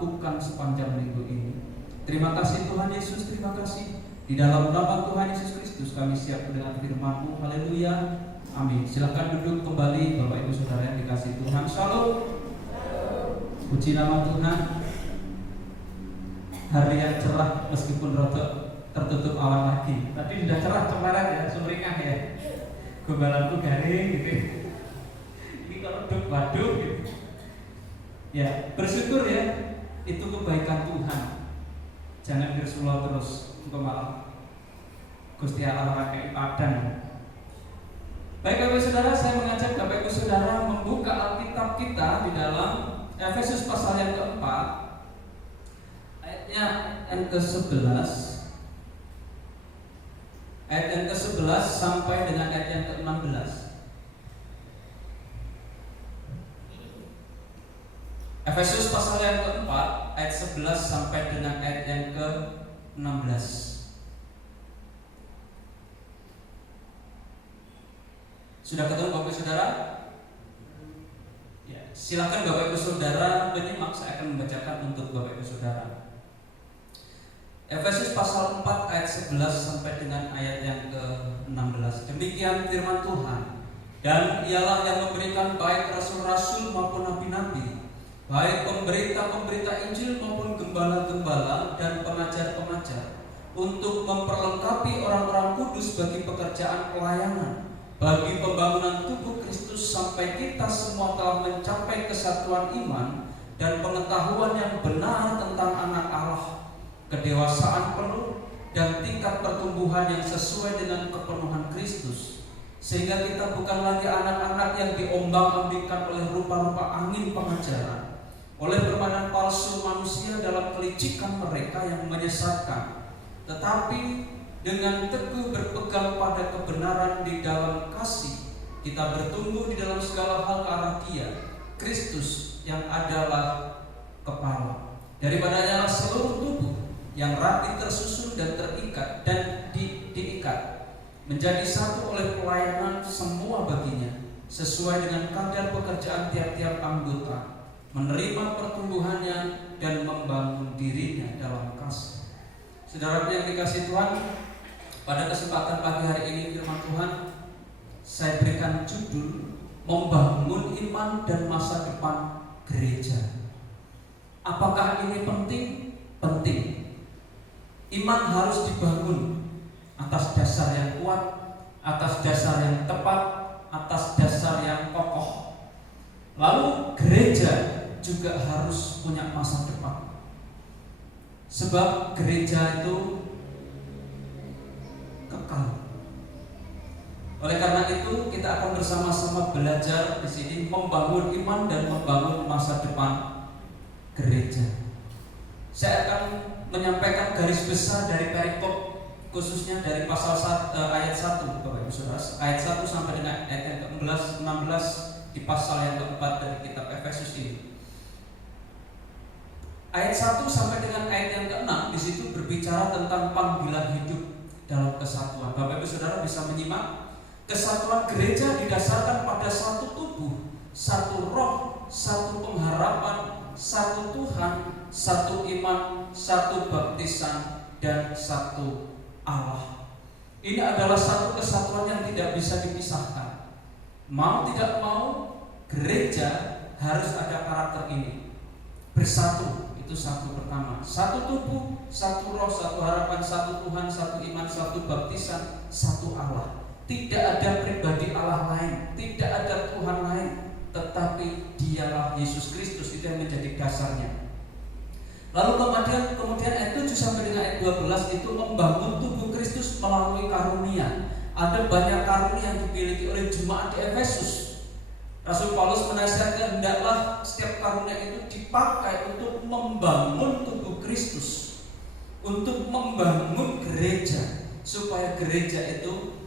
lakukan sepanjang minggu ini. Terima kasih Tuhan Yesus, terima kasih. Di dalam nama Tuhan Yesus Kristus kami siap dengan firman-Mu. Haleluya. Amin. Silakan duduk kembali Bapak Ibu Saudara yang dikasihi Tuhan. Shalom. Puji nama Tuhan. Hari yang cerah meskipun rotok tertutup awan lagi. Tadi sudah cerah kemarin ya, sumringah ya. Gombalanku garing gitu. Ini kalau duduk waduh gitu. Ya, bersyukur ya. Itu kebaikan Tuhan. Jangan bersulau terus. Engkau malah Gusti Allah pakai padang. Baik Bapak Ibu Saudara, saya mengajak Bapak Ibu Saudara membuka Alkitab kita di dalam Efesus pasal yang keempat, ayatnya yang ke-11, ayat yang ke-11 sampai dengan ayat yang ke-16. Efesus pasal yang keempat, ayat 11 sampai dengan ayat yang ke-16. Sudah ketemu Bapak Ibu Saudara? Ya, silakan Bapak Ibu Saudara menyimak, saya akan membacakan untuk Bapak Ibu Saudara. Efesus pasal 4 ayat 11 sampai dengan ayat yang ke-16. Demikian firman Tuhan. Dan ialah yang memberikan baik rasul-rasul maupun nabi-nabi, baik pemberita-pemberita Injil maupun gembala-gembala dan pengajar-pengajar, untuk memperlengkapi orang-orang kudus bagi pekerjaan pelayanan, bagi pembangunan tubuh Kristus, sampai kita semua telah mencapai kesatuan iman dan pengetahuan yang benar tentang anak Allah, kedewasaan penuh dan tingkat pertumbuhan yang sesuai dengan kepenuhan Kristus, sehingga kita bukan lagi anak-anak yang diombang-ambingkan oleh rupa-rupa angin pengajaran, oleh permainan palsu manusia dalam kelicikan mereka yang menyesatkan, tetapi dengan teguh berpegang pada kebenaran di dalam kasih, kita bertumbuh di dalam segala hal ke arah Dia, Kristus, yang adalah kepala. Daripadanya seluruh tubuh yang rapi tersusun dan terikat dan diikat menjadi satu oleh pelayanan semua baginya, sesuai dengan kadar pekerjaan tiap-tiap anggota, menerima pertumbuhannya dan membangun dirinya dalam kasih. Saudara yang dikasihi Tuhan, pada kesempatan pagi hari ini firman Tuhan saya berikan judul membangun iman dan masa depan gereja. Apakah ini penting? Penting. Iman harus dibangun atas dasar yang kuat, atas dasar yang tepat, atas dasar yang kokoh. Lalu gereja juga harus punya masa depan. Sebab gereja itu kekal. Oleh karena itu kita akan bersama-sama belajar di sini membangun iman dan membangun masa depan gereja. Saya akan menyampaikan garis besar dari perikop, khususnya dari pasal ayat 1 Bapak Ibu Saudara, ayat 1 sampai dengan ayat yang ke-16 di pasal yang keempat dari kitab Efesus ini. Ayat 1 sampai dengan ayat yang ke-6 di situ berbicara tentang panggilan hidup dalam kesatuan. Bapak Ibu Saudara bisa menyimak. Kesatuan gereja didasarkan pada satu tubuh, satu roh, satu pengharapan, satu Tuhan, satu iman, satu baptisan, dan satu Allah. Ini adalah satu kesatuan yang tidak bisa dipisahkan. Mau tidak mau, gereja harus ada karakter ini. Bersatu. Itu satu pertama. Satu tubuh, satu roh, satu harapan, satu Tuhan, satu iman, satu baptisan, satu Allah. Tidak ada pribadi Allah lain, tidak ada Tuhan lain, tetapi Dialah Yesus Kristus. Itu yang menjadi dasarnya. Lalu kemudian ayat 7 sampai dengan ayat 12 itu membangun tubuh Kristus melalui karunia. Ada banyak karunia yang dimiliki oleh jemaat di Efesus. Rasul Paulus menasihatkan hendaklah setiap karunia itu dipakai untuk membangun tubuh Kristus, untuk membangun gereja, supaya gereja itu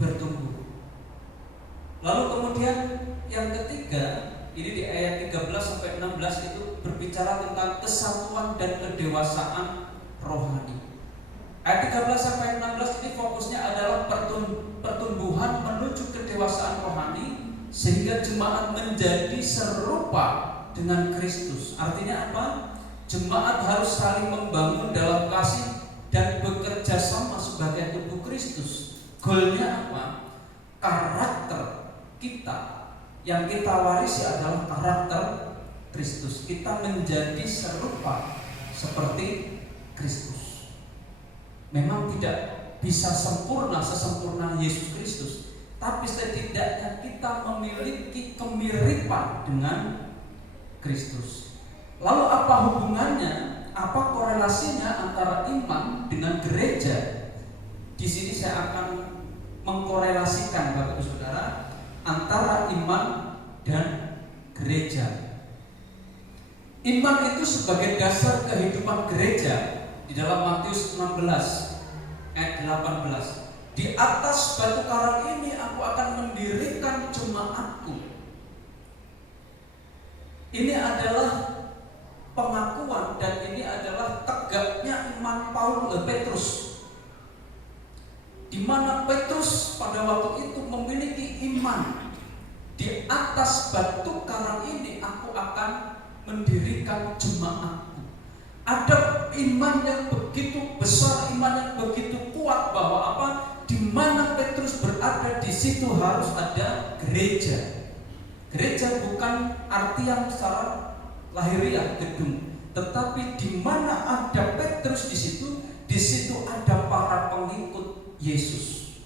bertumbuh. Lalu kemudian yang ketiga, ini di ayat 13 sampai 16 itu berbicara tentang kesatuan dan kedewasaan rohani. Ayat 13 sampai 16 ini fokusnya adalah pertumbuhan menuju kedewasaan rohani, sehingga jemaat menjadi serupa dengan Kristus. Artinya apa? Jemaat harus saling membangun dalam kasih dan bekerja sama sebagai tubuh Kristus. Goalnya apa? Karakter kita yang kita warisi adalah karakter Kristus. Kita menjadi serupa seperti Kristus. Memang tidak bisa sempurna sesempurna Yesus Kristus, tapi setidaknya kita memiliki kemiripan dengan Kristus. Lalu apa hubungannya? Apa korelasinya antara iman dengan gereja? Di sini saya akan mengkorelasikan Bapak Ibu Saudara antara iman dan gereja. Iman itu sebagai dasar kehidupan gereja di dalam Matius 16 ayat 18. Di atas batu karang ini aku akan mendirikan jemaatku. Ini adalah pengakuan dan ini adalah tegaknya iman Petrus, di mana Petrus pada waktu itu memiliki iman. Di atas batu karang ini aku akan mendirikan jemaatku. Ada iman yang begitu besar, iman yang begitu kuat bahwa apa? Di mana Petrus berada, di situ harus ada gereja. Gereja bukan arti yang secara lahiriah gedung, tetapi di mana ada Petrus di situ ada para pengikut Yesus.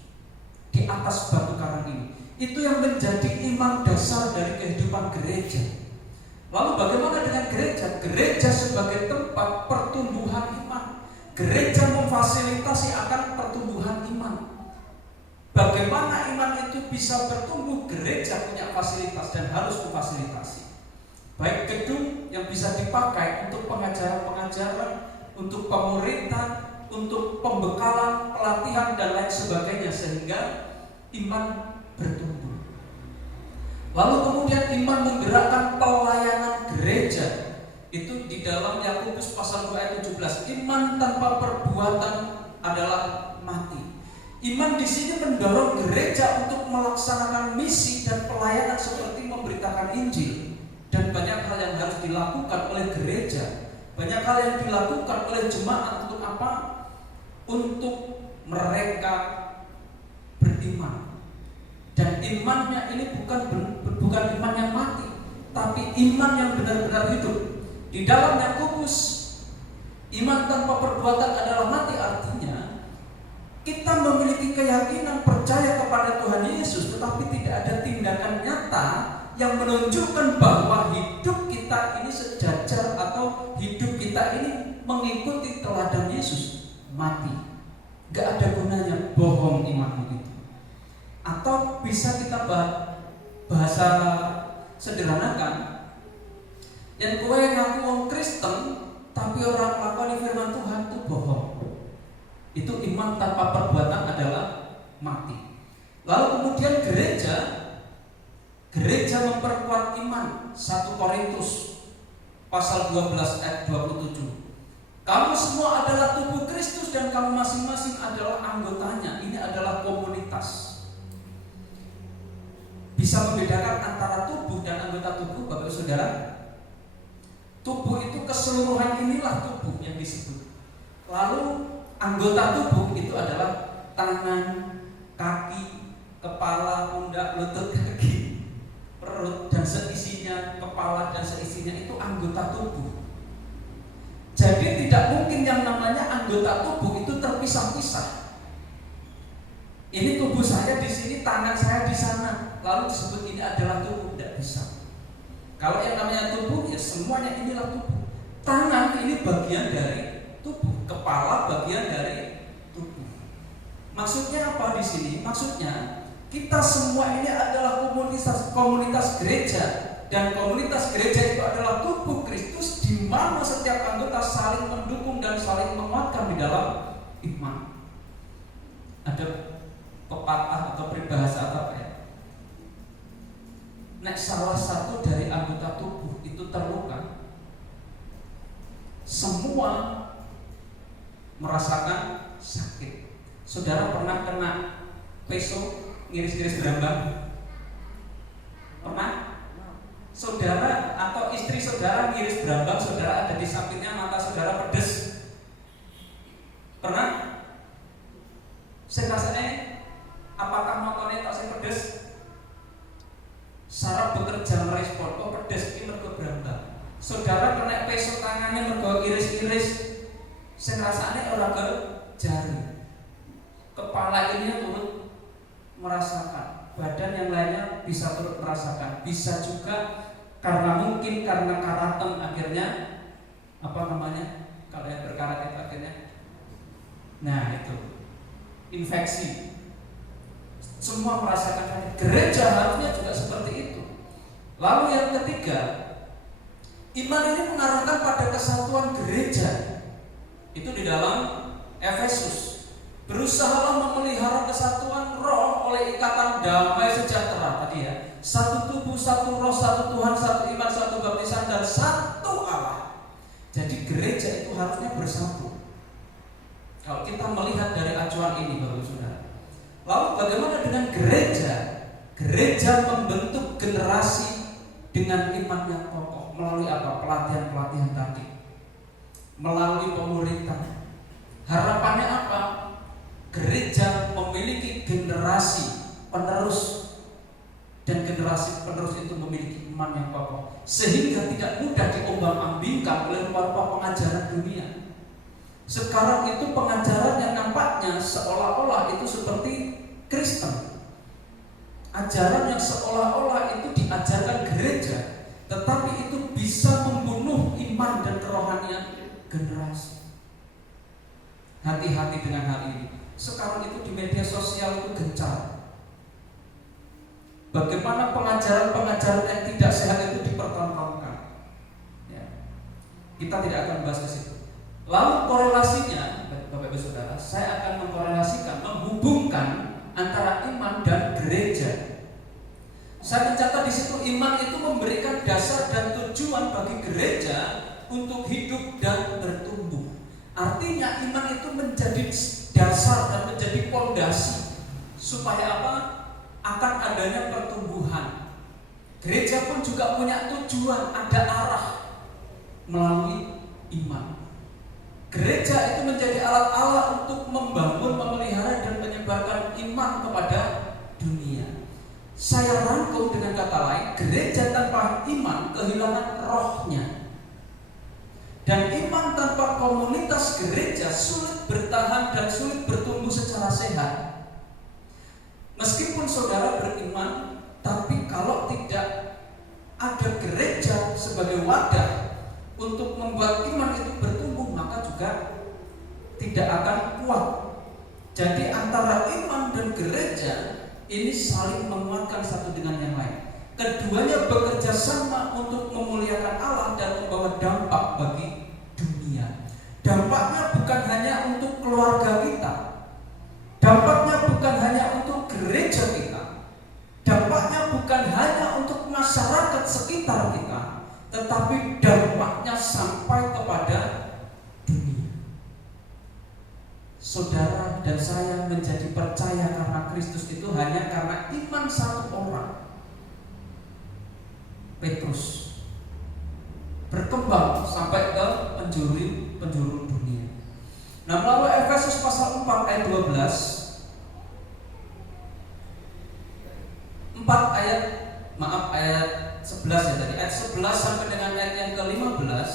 Di atas batu karang ini, itu yang menjadi iman dasar dari kehidupan gereja. Lalu bagaimana dengan gereja? Gereja sebagai tempat pertumbuhan iman. Gereja memfasilitasi akan pertumbuhan iman. Bagaimana iman itu bisa bertumbuh? Gereja punya fasilitas dan harus memfasilitasi. Baik gedung yang bisa dipakai untuk pengajaran-pengajaran, untuk pemuritan, untuk pembekalan, pelatihan dan lain sebagainya, sehingga iman bertumbuh. Lalu kemudian iman menggerakkan pelayanan gereja. Itu di dalam Yakobus pasal 2 ayat 17. Iman tanpa perbuatan adalah mati. Iman di sini mendorong gereja untuk melaksanakan misi dan pelayanan seperti memberitakan Injil. Dan banyak hal yang harus dilakukan oleh gereja. Banyak hal yang dilakukan oleh jemaat untuk apa? Untuk mereka beriman. Dan imannya ini bukan iman yang mati, tapi iman yang benar-benar hidup. Di dalam Yakobus, iman tanpa perbuatan adalah mati. Artinya kita memiliki keyakinan percaya kepada Tuhan Yesus, tetapi tidak ada tindakan nyata yang menunjukkan bahwa hidup kita ini sejajar atau hidup kita ini mengikuti teladan Yesus. Mati, gak ada gunanya, bohong iman itu. Atau bisa kita bahasa sederhanakan, yang kowe ngaku wong Kristen tapi orang melakukan firman Tuhan itu bohong. Itu iman tanpa perbuatan adalah mati. Lalu kemudian gereja memperkuat iman. 1 Korintus pasal 12 ayat 27. Kamu semua adalah tubuh Kristus dan kamu masing-masing adalah anggotanya. Ini adalah komunitas. Bisa membedakan antara tubuh dan anggota tubuh, Bapak Saudara. Tubuh itu keseluruhan, inilah tubuh yang disebut. Lalu anggota tubuh itu adalah tangan, kaki, kepala, pundak, lutut, kaki, perut dan seisinya, kepala dan seisinya, itu anggota tubuh. Jadi tidak mungkin yang namanya anggota tubuh itu terpisah-pisah. Ini tubuh saya di sini, tangan saya di sana, lalu disebut ini adalah tubuh. Tidak bisa. Kalau yang namanya tubuh, ya semuanya inilah tubuh. Tangan ini bagian dari tubuh, kepala bagian dari tubuh. Maksudnya apa di sini? Maksudnya kita semua ini adalah komunitas gereja, dan komunitas gereja itu adalah tubuh Kristus, di mana setiap anggota saling mendukung dan saling menguatkan di dalam iman. Ada pepatah atau peribahasa apa ya? Nek salah satu dari anggota tubuh itu terluka, semua merasakan sakit. Saudara pernah kena peso ngiris-ngiris berambang? Pernah? Saudara atau istri saudara ngiris berambang, saudara ada di sampingnya tangane mergo iris-iris sing rasane ora ke jari. Kepala ini turut merasakan, badan yang lainnya bisa turut merasakan. Bisa juga karena karaten akhirnya kalau yang berkarat itu akhirnya itu infeksi. Semua merasakan. Gereja harusnya juga seperti itu. Lalu yang ketiga, iman ini mengarahkan pada kesatuan gereja. Itu di dalam Efesus. Berusahalah memelihara kesatuan roh oleh ikatan damai sejahtera tadi ya. Satu tubuh, satu roh, satu Tuhan, satu iman, satu baptisan, dan satu Allah. Jadi gereja itu harusnya bersatu. Kalau kita melihat dari acuan ini, Bapak Saudara. Lalu bagaimana dengan gereja? Gereja membentuk generasi dengan iman yang kokoh melalui apa? Pelatihan-pelatihan tadi. Melalui pemuritan. Harapannya apa? Gereja memiliki generasi penerus, dan generasi penerus itu memiliki iman yang kokoh sehingga tidak mudah diombang-ambingkan oleh rupa-rupa pengajaran dunia. Sekarang itu pengajaran yang nampaknya seolah-olah itu seperti Kristen, ajaran yang seolah-olah itu diajarkan gereja, tetapi itu bisa membunuh iman dan kerohanian generasi. Hati-hati dengan hal ini. Sekarang itu di media sosial itu gencar. Bagaimana pengajaran-pengajaran yang tidak sehat itu dipertontonkan. Ya. Kita tidak akan bahas ke situ. Lalu korelasinya, Bapak Ibu Saudara, saya akan mengkorelasikan, menghubungkan antara iman dan gereja. Saya mencatat di situ iman itu memberikan dasar dan tujuan bagi gereja untuk hidup dan bertumbuh. Artinya iman itu menjadi dasar dan menjadi fondasi supaya apa? Akan adanya pertumbuhan. Gereja pun juga punya tujuan, ada arah melalui iman. Gereja itu menjadi alat Allah untuk membangun, memelihara dan menyebarkan iman kepada dunia. Saya rangkum dengan kata lain, gereja tanpa iman kehilangan rohnya. Dan iman tanpa komunitas gereja sulit bertahan dan sulit bertumbuh secara sehat. Meskipun saudara beriman, tapi kalau tidak ada gereja sebagai wadah untuk membuat iman itu bertumbuh, maka juga tidak akan kuat. Jadi antara iman dan gereja ini saling menguatkan satu dengan yang lain. Keduanya bekerja sama untuk memuliakan Allah dan membawa dampak bagi dunia. Dampaknya bukan hanya untuk keluarga kita, dampaknya bukan hanya untuk gereja kita, dampaknya bukan hanya untuk masyarakat sekitar kita, tetapi dampaknya sampai kepada dunia. Saudara dan saya menjadi percaya karena Kristus itu hanya karena iman satu orang, Petrus, berkembang sampai ke penjuru dunia. Nah, melalui Efesus pasal 4 ayat 12, ayat 11 ya tadi, ayat 11 sampai dengan ayat yang ke-15.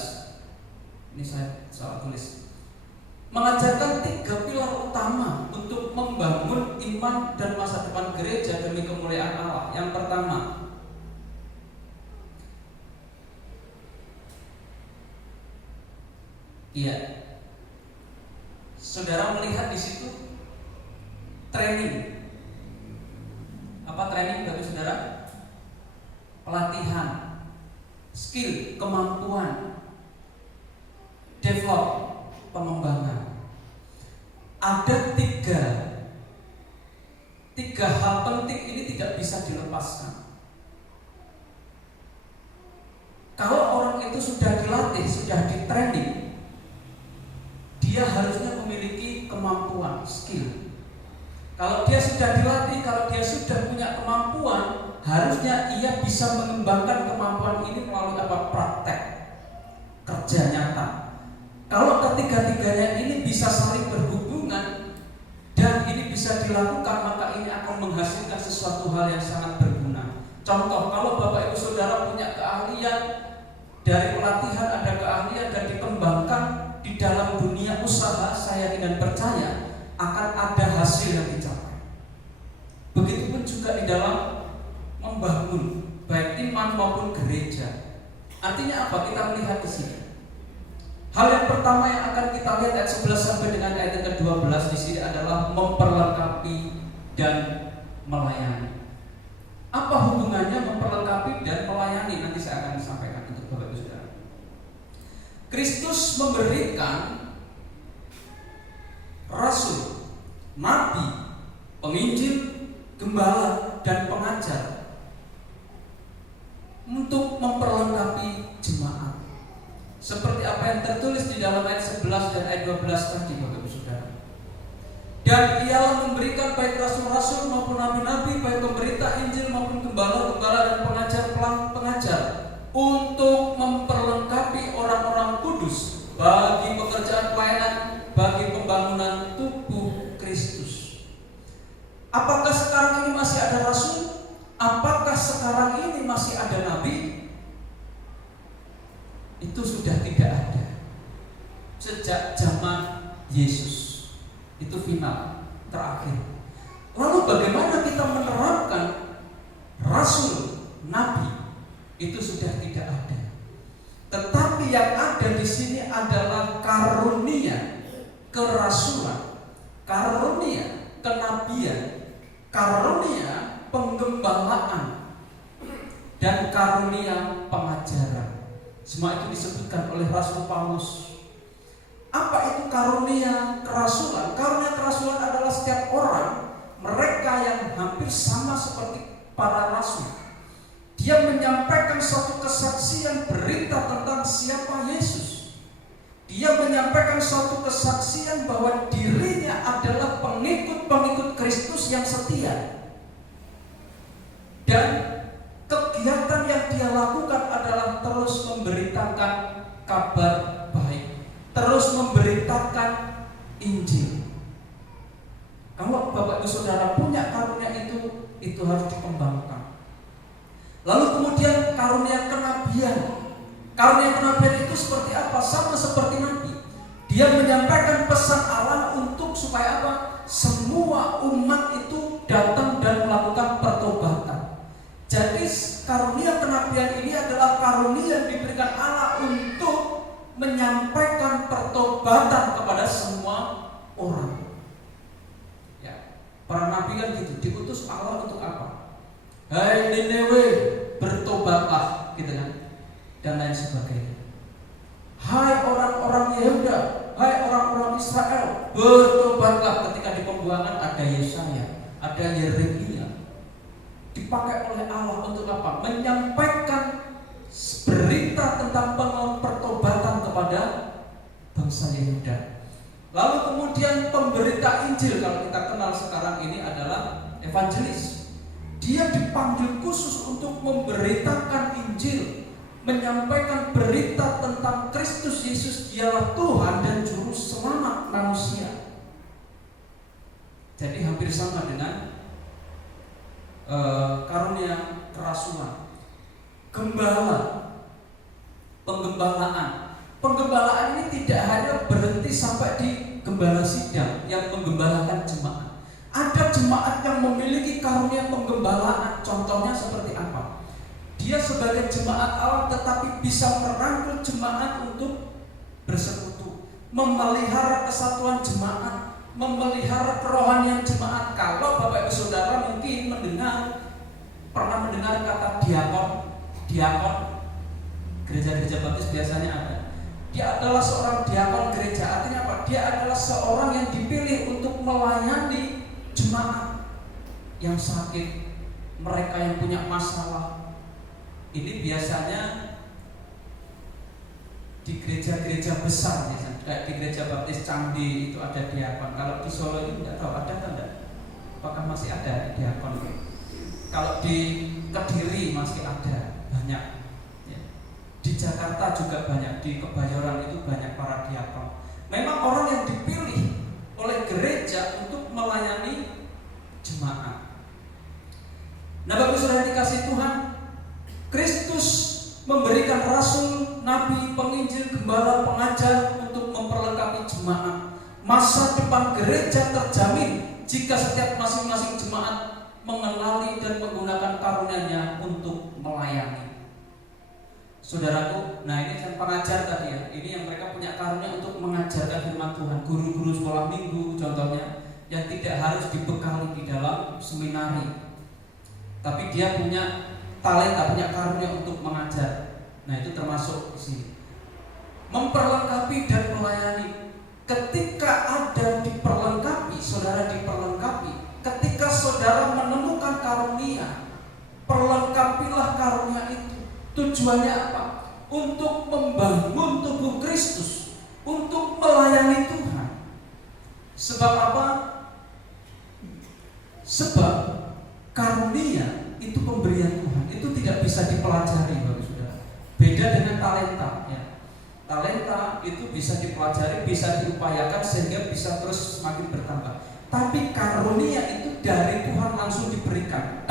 Ini saya salah tulis. Mengajarkan 3 pilar utama untuk membangun iman dan masa depan gereja demi kemuliaan Allah. Yang pertama, saudara melihat di situ training. Apa training bagi saudara? Pelatihan, skill, kemampuan, develop, pengembangan. Ada tiga hal penting ini tidak bisa dilepaskan. Kalau orang itu sudah dilatih, sudah di-training, dia harusnya memiliki kemampuan, skill. Kalau dia sudah dilatih, kalau dia sudah punya kemampuan, harusnya ia bisa mengembangkan kemampuan ini melalui apa? Praktek, kerja nyata. Kalau ketiga-tiganya ini bisa saling berhubungan dan ini bisa dilakukan, maka ini akan menghasilkan sesuatu hal yang sangat berguna. Contoh, kalau Bapak Ibu Saudara punya keahlian, dari pelatihan ada keahlian dan di hasil yang dicapai. Begitupun juga di dalam membangun baik iman maupun gereja. Artinya apa? Kita melihat di sini. Hal yang pertama yang akan kita lihat ayat 11 sampai dengan ayat yang ke-12 di sini adalah memperlengkapi dan melayani. Apa hubungannya memperlengkapi dan melayani? Nanti saya akan sampaikan untuk Bapak Ibu Saudara. Kristus memberikan rasul, nabi, penginjil, gembala, dan pengajar untuk memperlengkapi jemaat. Seperti apa yang tertulis di dalam ayat 11 dan ayat 12 tadi, Bapak Ibu Saudara. Dan ialah memberikan baik rasul-rasul maupun nabi-nabi, baik pemberita Injil maupun gembala-gembala dan pengajar-pengajar untuk memperlengkapi orang-orang kudus bagi pekerjaan pelayanan, bagi pembangunan tubuh Kristus. Apakah sekarang ini masih ada rasul? Apakah sekarang ini masih ada nabi? Itu sudah tidak ada. Sejak zaman Yesus. Itu final, terakhir. Lalu bagaimana kita menerapkan rasul, nabi? Itu sudah tidak ada. Tetapi yang ada di sini adalah karunia kerasulan, karunia kenabian, karunia penggembalaan, dan karunia pengajaran. Semua itu disebutkan oleh Rasul Paulus. Apa itu karunia kerasulan? Karunia kerasulan adalah setiap orang, mereka yang hampir sama seperti para rasul. Dia menyampaikan suatu kesaksian berita tentang siapa Yesus. Dia menyampaikan suatu kesaksian bahwa dirinya adalah pengikut-pengikut Kristus yang setia. Dan kegiatan yang dia lakukan adalah terus memberitakan kabar baik, terus memberitakan Injil. Kalau Bapak Ibu Saudara punya karunia itu harus dikembangkan. Lalu kemudian karunia kenabian. Karunia kenabian itu seperti apa? Sama seperti nabi. Dia menyampaikan pesan Allah untuk supaya apa? Semua umat itu datang dan melakukan pertobatan. Jadi karunia kenabian ini adalah karunia yang diberikan Allah untuk menyampaikan pertobatan kepada semua orang. Ya, para nabi kan gitu, diutus Allah untuk apa? Hai Nineve, bertobatlah, gitu kan, dan lain sebagainya. Hai orang-orang Yehuda, hai orang-orang Israel, bertobatlah. Ketika di pembuangan ada Yesaya, ada Yeremia. Dipakai oleh Allah untuk apa? Menyampaikan berita tentang pertobatan kepada bangsa Yehuda. Lalu kemudian pemberita Injil, kalau kita kenal sekarang ini adalah evangelis. Dia dipanggil khusus untuk memberitakan Injil, menyampaikan berita tentang Kristus Yesus, dialah Tuhan dan Juru Selamat manusia. Jadi hampir sama dengan karunia kerasulan. Gembala, penggembalaan. Penggembalaan ini tidak hanya berhenti sampai di gembala sidang yang menggembalakan jemaat. Ada jemaat yang memiliki karunia penggembalaan. Contohnya seperti apa? Dia sebagai jemaat Allah tetapi bisa merangkul jemaat untuk bersekutu, memelihara kesatuan jemaat, memelihara kerohanian jemaat. Kalau Bapak Ibu Saudara mungkin pernah mendengar kata diakon, gereja-gereja baptis biasanya ada. Dia adalah seorang diakon gereja. Artinya apa? Dia adalah seorang yang dipilih untuk melayani jemaat yang sakit, mereka yang punya masalah. Ini biasanya di gereja-gereja besar, kayak di gereja baptis Candi itu ada diakon. Kalau di Solo itu tidak tahu ada atau tidak? Apakah masih ada diakon? Kalau di Kediri masih ada banyak. Ya. Di Jakarta juga banyak, di Kebayoran itu banyak para diakon. Memang orang yang dipilih oleh gereja untuk melayani jemaat. Nah, Bapak Saudara dikasih Tuhan, Kristus memberikan rasul, nabi, penginjil, gembala, pengajar untuk memperlengkapi jemaat. Masa depan gereja terjamin jika setiap masing-masing jemaat mengenali dan menggunakan karunia-Nya untuk melayani. Saudaraku, nah ini kan pengajar tadi ya. Ini yang mereka punya karunia untuk mengajarkan firman Tuhan. Guru-guru sekolah minggu contohnya, yang tidak harus dibekali di dalam seminari, tapi dia punya talenta, punya karunia untuk mengajar. Nah itu termasuk di sini. Memperlengkapi dan melayani. Ketika ada diperlengkapi, saudara diperlengkapi. Ketika saudara menemukan karunia, perlengkapilah karunia itu. Tujuannya apa? Untuk membangun tubuh Kristus, untuk melayani Tuhan. Sebab apa? Sebab karunia itu pemberian Tuhan. Itu tidak bisa dipelajari, Bapak Saudara. Beda dengan talenta ya. Talenta itu bisa dipelajari, bisa diupayakan sehingga bisa terus semakin bertambah. Tapi karunia itu dari Tuhan langsung diberikan.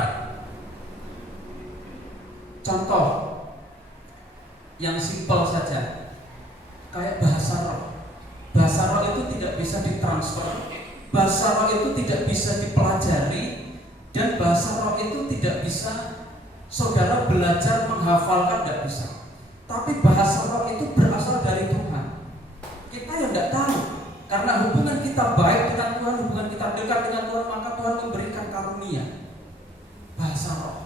Contoh yang simpel saja, kayak bahasa roh. Bahasa roh itu tidak bisa ditransfer, bahasa roh itu tidak bisa dipelajari, dan bahasa roh itu tidak bisa saudara belajar menghafalkan, tidak bisa. Tapi bahasa roh itu berasal dari Tuhan. Kita yang tidak tahu, karena hubungan kita baik dengan Tuhan, hubungan kita dekat dengan Tuhan, maka Tuhan memberikan karunia bahasa roh.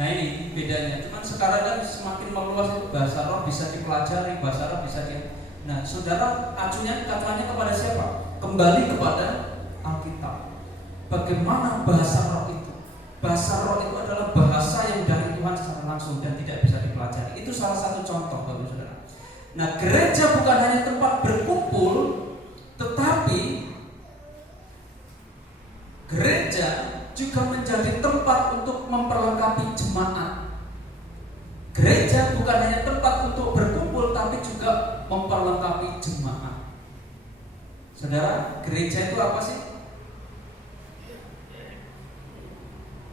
Nah ini bedanya. Cuman sekarang kan semakin meluas itu, bahasa roh bisa dipelajari, bahasa roh bisa Nah saudara, acuannya kepada siapa? Kembali kepada Alkitab. Bagaimana bahasa roh itu? Bahasa roh itu adalah bahasa yang dari Tuhan secara langsung dan tidak bisa dipelajari. Itu salah satu contoh, Bapak Saudara. Nah, gereja bukan hanya tempat berkumpul, tetapi gereja juga menjadi tempat untuk memperlengkapi jemaat. Gereja bukan hanya tempat untuk berkumpul, tapi juga memperlengkapi jemaat. Saudara, gereja itu apa sih?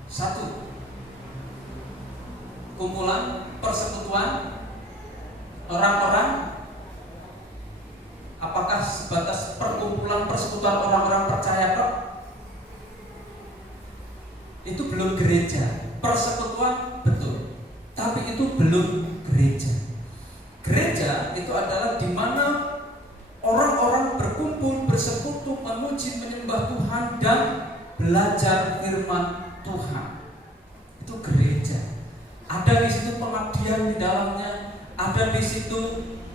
Satu, kumpulan persekutuan orang-orang. Apakah sebatas perkumpulan persekutuan orang-orang percaya kok? Itu belum gereja. Persekutuan betul, tapi itu belum gereja. Gereja itu adalah di mana orang-orang berkumpul, bersekutu, memuji, menyembah Tuhan dan belajar firman Tuhan. Itu gereja. Ada di situ pengabdian di dalamnya, ada di situ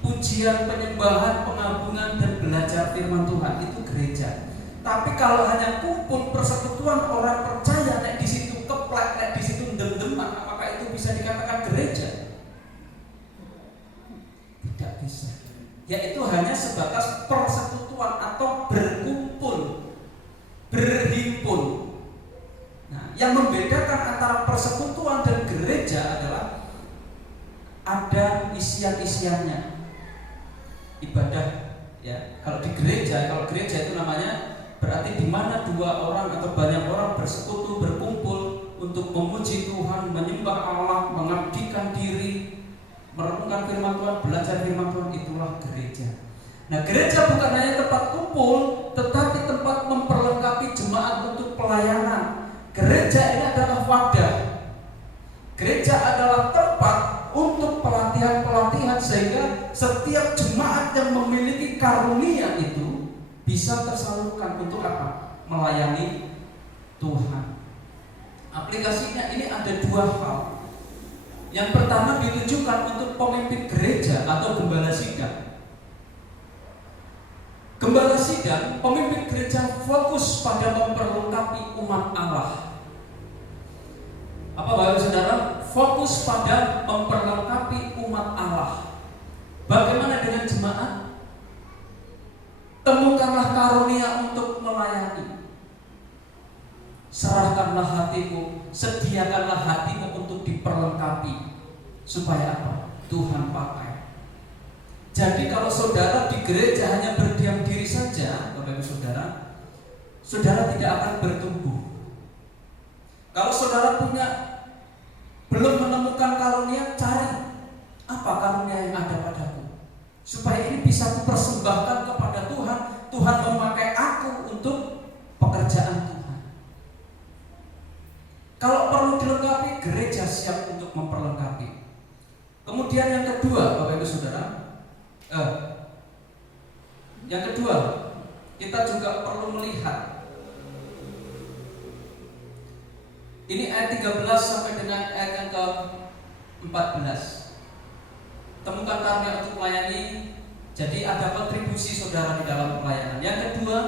pujian, penyembahan, pengagungan dan belajar firman Tuhan. Itu gereja. Tapi kalau hanya kumpul persekutuan orang percaya, nek di situ keplek, nek di situ dem-deman, apakah itu bisa dikatakan gereja? Tidak bisa. Yaitu hanya sebatas persekutuan atau berkumpul, berhimpun. Nah, yang membedakan antara persekutuan dan gereja adalah ada isian-isiannya. Ibadah ya. Kalau gereja itu namanya berarti di mana dua orang atau banyak orang bersekutu, berkumpul untuk memuji Tuhan, menyembah Allah, mengabdikan diri, merenungkan firman Tuhan, belajar firman Tuhan, itulah gereja. Nah, gereja bukan hanya tempat kumpul, tetapi tempat memperlengkapi jemaat untuk pelayanan. Gereja ini adalah wadah. Gereja adalah tempat untuk pelatihan-pelatihan sehingga setiap jemaat yang memiliki karunia itu bisa tersalurkan untuk apa? Melayani Tuhan. Aplikasinya ini ada dua hal. Yang pertama ditujukan untuk pemimpin gereja atau gembala sidang. Gembala sidang, pemimpin gereja fokus pada memperlengkapi umat Allah. Apa Bapak Saudara? Fokus pada memperlengkapi umat Allah. Bagaimana dengan jemaat? Temukanlah karunia untuk melayani. Serahkanlah hatimu, sediakanlah hatimu untuk diperlengkapi. Supaya apa? Tuhan pakai. Jadi kalau saudara di gereja hanya berdiam diri saja, Bapak Ibu Saudara, saudara tidak akan bertumbuh. Kalau saudara belum menemukan karunia, cari apa karunia yang ada padaku, supaya ini bisa kupersembahkan kepada Tuhan. Tuhan memakai aku untuk Kemudian yang kedua, Bapak Ibu Saudara, yang kedua, kita juga perlu melihat ini ayat 13 sampai dengan ayat yang ke-14. Temukan karunia untuk melayani. Jadi ada kontribusi saudara di dalam pelayanan. Yang kedua,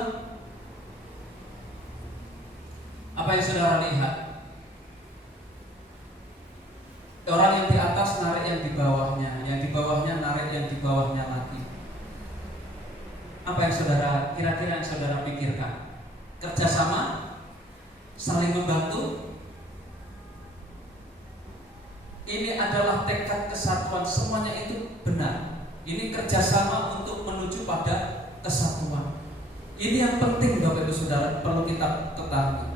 apa yang saudara lihat? Orang yang di atas narik yang di bawahnya, yang di bawahnya narik yang di bawahnya lagi. Apa yang saudara kira-kira yang saudara pikirkan? Kerjasama, saling membantu. Ini adalah tekad kesatuan, semuanya itu benar. Ini kerjasama untuk menuju pada kesatuan. Ini yang penting Bapak Ibu Saudara perlu kita ketahui.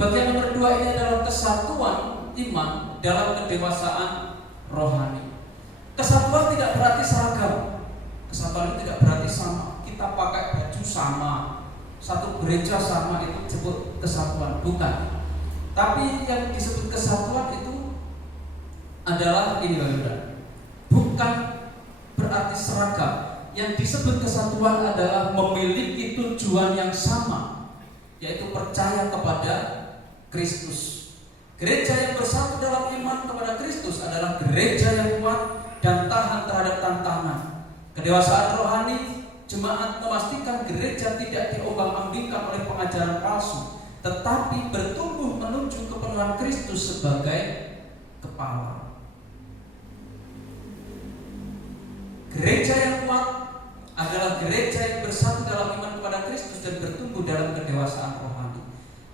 Bagian nomor 2 ini adalah kesatuan iman dalam kedewasaan rohani. Kesatuan tidak berarti seragam. Kesatuan itu tidak berarti sama. Kita pakai baju sama, satu gereja sama, itu disebut kesatuan. Bukan. Tapi yang disebut kesatuan itu adalah ini Bapak. Bukan berarti seragam. Yang disebut kesatuan adalah memiliki tujuan yang sama, yaitu percaya kepada Kristus. Gereja yang bersatu dalam iman kepada Kristus adalah gereja yang kuat dan tahan terhadap tantangan. Kedewasaan rohani jemaat memastikan gereja tidak diombang-ambingkan oleh pengajaran palsu, tetapi bertumbuh menuju kepenuhan Kristus sebagai kepala. Gereja yang kuat adalah gereja yang bersatu dalam iman kepada Kristus dan bertumbuh dalam kedewasaan rohani.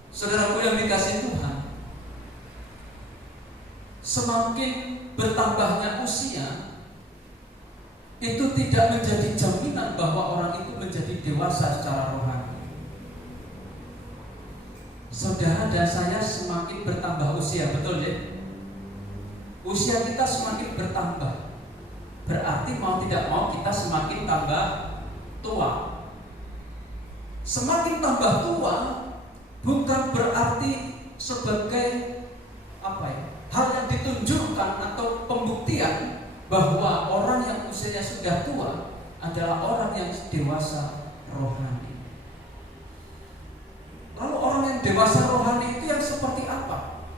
Saudaraku yang dikasihi Tuhan, semakin bertambahnya usia itu tidak menjadi jaminan bahwa orang itu menjadi dewasa secara rohani. Saudara dan saya semakin bertambah usia, betul ya? Usia kita semakin bertambah, berarti mau tidak mau kita semakin tambah tua. Semakin tambah tua bukan berarti sebagai hal yang ditunjukkan atau pembuktian bahwa orang yang usianya sudah tua adalah orang yang dewasa rohani. Lalu orang yang dewasa rohani itu yang seperti apa?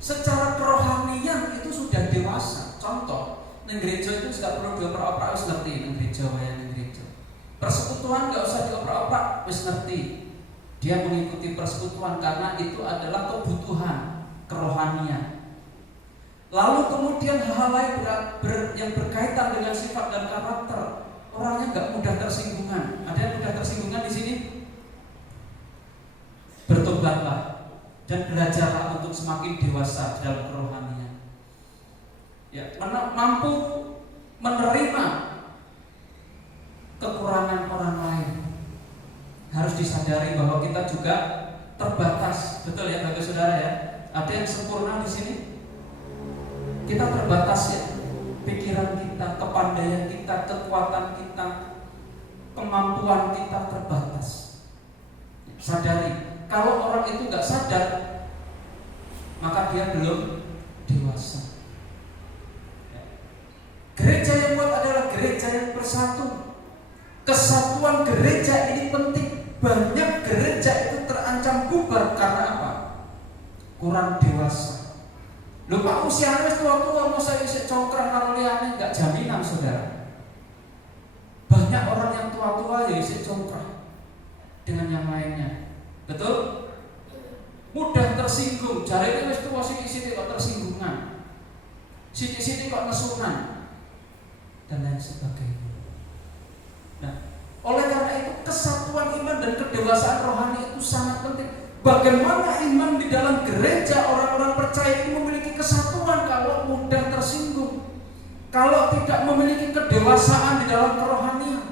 Secara kerohanian itu sudah dewasa. Contoh, neng gereja itu tidak perlu dioper-oper, wis ngerti neng gereja wayang gereja. Persekutuan nggak usah dioper-oper, wis ngerti. Dia mengikuti persekutuan karena itu adalah kebutuhan kerohanian. Lalu kemudian hal-hal lain yang berkaitan dengan sifat dan karakter, orangnya nggak mudah tersinggungan. Ada yang mudah tersinggungan di sini? Bertobatlah dan belajarlah untuk semakin dewasa dalam kerohanian. Ya, mampu menerima kekurangan orang lain. Harus disadari bahwa kita juga terbatas, betul ya Bapak Saudara ya. Ada yang sempurna di sini? Kita terbatas ya. Pikiran kita, kepandaian kita, kekuatan kita, kemampuan kita terbatas. Sadari, kalau orang itu nggak sadar, maka dia belum dewasa. Gereja yang kuat adalah gereja yang bersatu. Kesatuan gereja ini penting. Banyak gereja itu terancam bubar karena apa? Kurang dewasa. Lho Pak, usianya tua-tua, mau saya isi congkrang karo liyane, enggak jaminan saudara. Banyak orang yang tua-tua ya isi congkrang dengan yang lainnya. Betul? Mudah tersinggung. Jarene wis tuwa sithik-sithik kok tersinggungan. Sithik-sithik kok nesunan. Dan lain sebagainya. Nah, oleh karena itu kesatuan iman dan kedewasaan rohani itu sangat penting. Bagaimana iman di dalam gereja orang-orang percaya ini memiliki kesatuan kalau mudah tersinggung, kalau tidak memiliki kedewasaan di dalam kerohanian.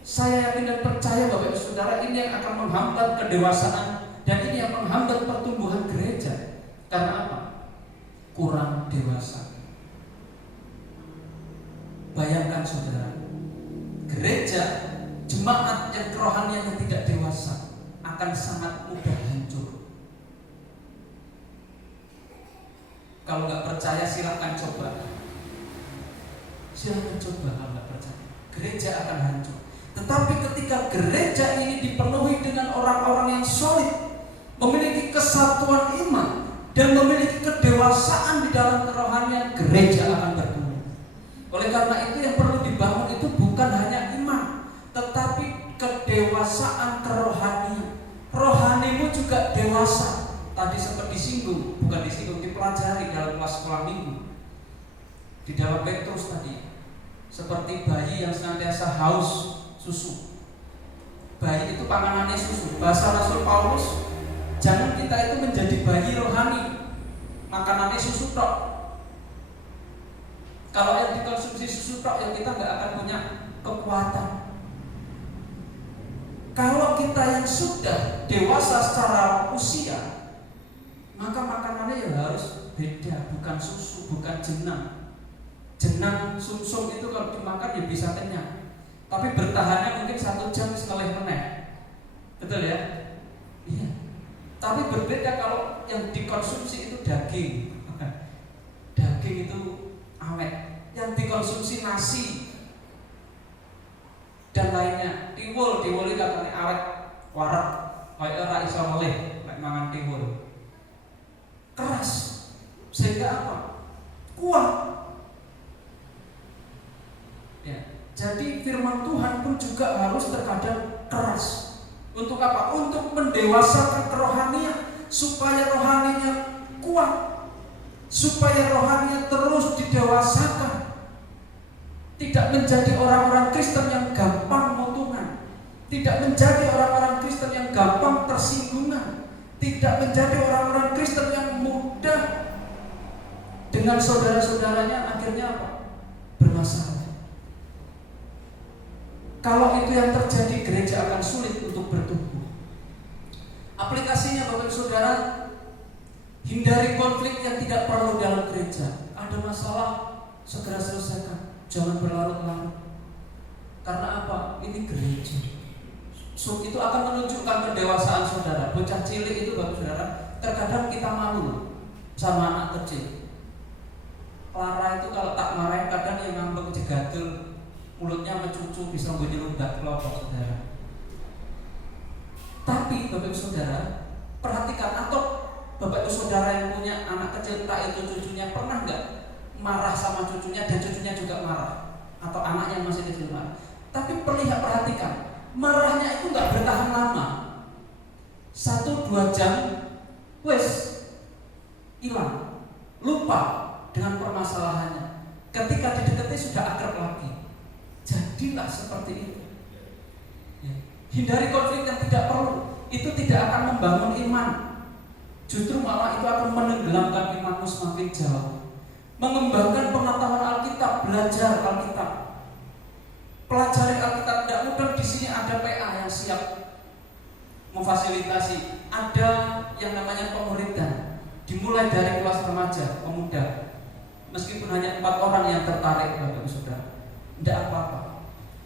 Saya yakin dan percaya Bapak Ibu Saudara, ini yang akan menghambat kedewasaan dan ini yang menghambat pertumbuhan gereja. Karena apa? Kurang dewasa. Bayangkan saudara, gereja, jemaat yang kerohaniannya tidak dewasa akan sangat mudah hancur. Kalau nggak percaya silahkan coba. Silahkan coba kalau nggak percaya. Gereja akan hancur. Tetapi ketika gereja ini dipenuhi dengan orang-orang yang solid, memiliki kesatuan iman dan memiliki kedewasaan di dalam kerohanian, gereja akan bertumbuh. Oleh karena itu yang perlu dibangun itu bukan hanya iman, tetapi kedewasaan kerohanian. Rohanimu juga dewasa. Tadi sempat disinggung, bukan disinggung, dipelajari dalam kelas sekolah minggu. Di dalam Petrus tadi, seperti bayi yang senantiasa haus susu. Bayi itu panganannya susu. Bahasa Rasul Paulus, jangan kita itu menjadi bayi rohani, makanannya susu tok. Kalau yang dikonsumsi susu tok, yang kita nggak akan punya kekuatan. Kalau kita yang sudah dewasa secara usia, maka makanannya ya harus beda, bukan susu, bukan jenang. Jenang sumsum itu kalau dimakan ya bisa kenyang, tapi bertahannya mungkin 1 jam sekali meneh. Betul ya? Iya. Tapi berbeda kalau yang dikonsumsi itu daging. Daging itu awet. Yang dikonsumsi nasi dan lainnya. Tiwul itu katanya awet, warak, kaya ora iso melih nek mangan tiwul. Keras. Sehingga apa? Kuat. Ya. Jadi firman Tuhan pun juga harus terkadang keras. Untuk apa? Untuk mendewasakan kerohanian, supaya rohaninya kuat, supaya rohaninya terus didewasakan. Tidak menjadi orang-orang Kristen yang gampang motongan, tidak menjadi orang-orang Kristen yang gampang tersinggungan, tidak menjadi orang-orang Kristen yang mudah dengan saudara-saudaranya akhirnya apa? Bermasalah. Kalau itu yang terjadi, gereja akan sulit untuk bertumbuh. Aplikasinya Bapak Ibu Saudara, hindari konflik yang tidak perlu dalam gereja. Ada masalah, segera selesaikan. Jangan berlarut-larut. Karena apa? Ini gereja. Itu akan menunjukkan kedewasaan saudara. Bocah cilik itu Bapak Saudara, terkadang kita malu sama anak kecil. Clara itu kalau tak marahin kadang yang ngambek jegadul, mulutnya mencucu, bisa menyelundak kelompok saudara. Tapi Bapak Ibu Saudara, perhatikan, atau Bapak Ibu Saudara yang punya anak kecil, entah itu cucunya, pernah nggak marah sama cucunya dan cucunya juga marah, atau anaknya yang masih kecil marah. Tapi perhatikan, marahnya itu nggak bertahan lama. 1-2 jam, wes hilang, lupa dengan permasalahannya. Ketika didekati sudah akrab lagi. Jadilah seperti itu. Ya. Hindari konflik yang tidak perlu. Itu tidak akan membangun iman. Justru malah itu akan menenggelamkan imanmu semakin jauh. Mengembangkan pengetahuan Alkitab, belajar Alkitab. Pelajari Alkitab. Tidak mudah, di sini ada PA yang siap memfasilitasi. Ada yang namanya pemuridan. Dimulai dari kelas remaja, pemuda. Meskipun hanya 4 orang yang tertarik, Bapak Ibu Saudara. Tidak apa-apa.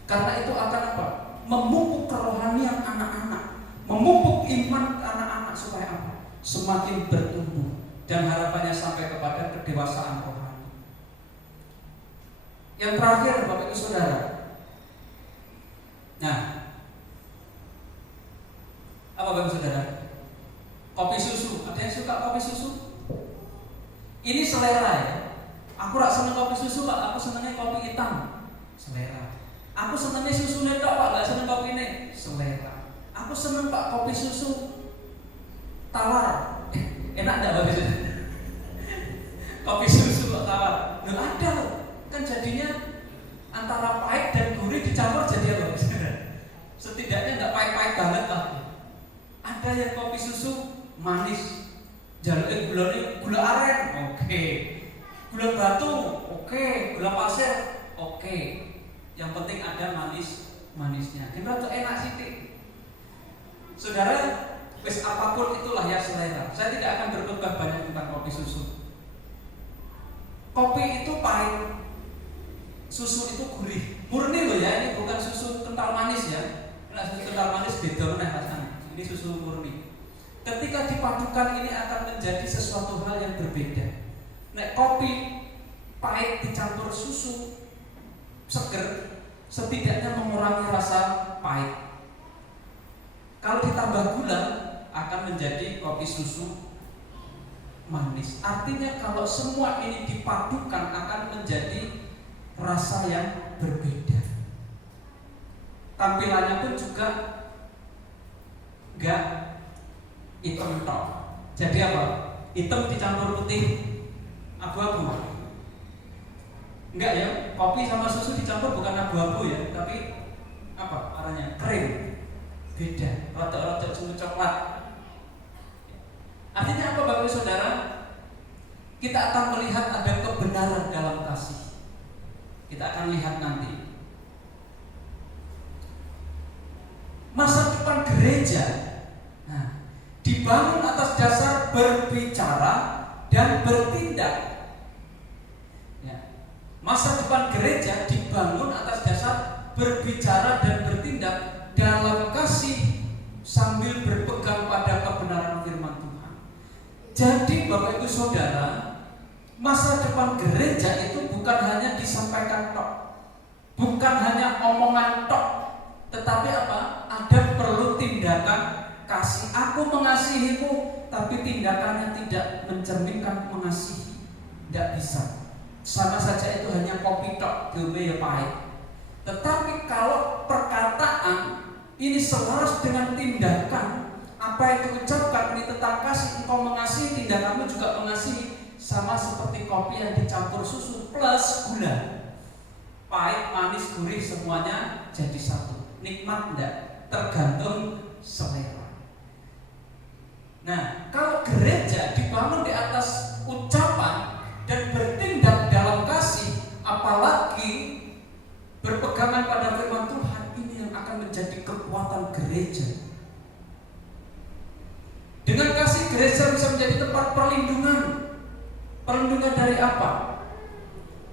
Karena itu akan apa? Memupuk kerohanian anak-anak, memupuk iman anak-anak supaya apa? Semakin bertumbuh dan harapannya sampai kepada kedewasaan rohani. Yang terakhir Bapak Ibu Saudara. Nah, apa Bapak Ibu Saudara? Kopi susu. Ada yang suka kopi susu? Ini selera ya. Aku rak seneng kopi susu Pak, aku senengnya kopi hitam. Selera. Aku senengnya susu nek Pak, gak seneng kopi nek. Selera. Aku seneng Pak kopi susu tawar. Enak enggak Bapak? Kopi susu kok tawar. Loh ada loh. Kan jadinya antara pahit dan gurih dicampur jadi apa? Setidaknya enggak pahit-pahit banget lah. Ada yang kopi susu manis. Jalur gula aren, oke. Gula batu, oke. Gula pasir, oke. Yang penting ada manisnya. Kita tuh enak sih. Saudara, wis apapun itulah ya selera. Saya tidak akan berkhotbah banyak tentang kopi susu. Kopi itu pahit, susu itu gurih. Murni loh ya, ini bukan susu kental manis ya. Nah, susu kental manis beda meneh rasanya. Ini susu murni. Ketika dipadukan ini akan menjadi sesuatu hal yang berbeda. Nek kopi pahit dicampur susu seger, setidaknya mengurangi rasa pahit. Kalau ditambah gula akan menjadi kopi susu manis. Artinya kalau semua ini dipadukan akan menjadi rasa yang berbeda. Tampilannya pun juga enggak hitam tok. Jadi apa? Hitam dicampur putih abu-abu. Enggak ya, kopi sama susu dicampur bukan abu-abu ya, tapi apa arahnya? Krim. Beda, rotok-rotok susu coklat. Artinya apa Bapak Ibu Saudara? Kita akan melihat ada kebenaran dalam kasih. Kita akan lihat nanti. Masa depan gereja dibangun atas dasar berbicara dan bertindak. Masa depan gereja dibangun atas dasar berbicara dan bertindak dalam kasih sambil berpegang pada kebenaran firman Tuhan. Jadi Bapak Ibu Saudara, masa depan gereja itu bukan hanya disampaikan tok, bukan hanya omongan tok, tetapi apa? Ada perlu tindakan kasih. Aku mengasihimu, tapi tindakannya tidak mencerminkan mengasihi. Tidak bisa. Sama saja itu hanya kopi tok, diombe ya pahit. Tetapi kalau perkataan ini selaras dengan tindakan, apa yang diucapkan ini tentang kasih, engkau mengasihi, tindakanmu juga mengasihi. Sama seperti kopi yang dicampur susu plus gula, pahit, manis, gurih semuanya jadi satu. Nikmat enggak? Tergantung selera. Nah, kalau gereja dibangun di atas ucapan dan bertindak dalam kasih, apalagi berpegangan pada firman Tuhan, ini yang akan menjadi kekuatan gereja. Dengan kasih gereja bisa menjadi tempat perlindungan. Perlindungan dari apa?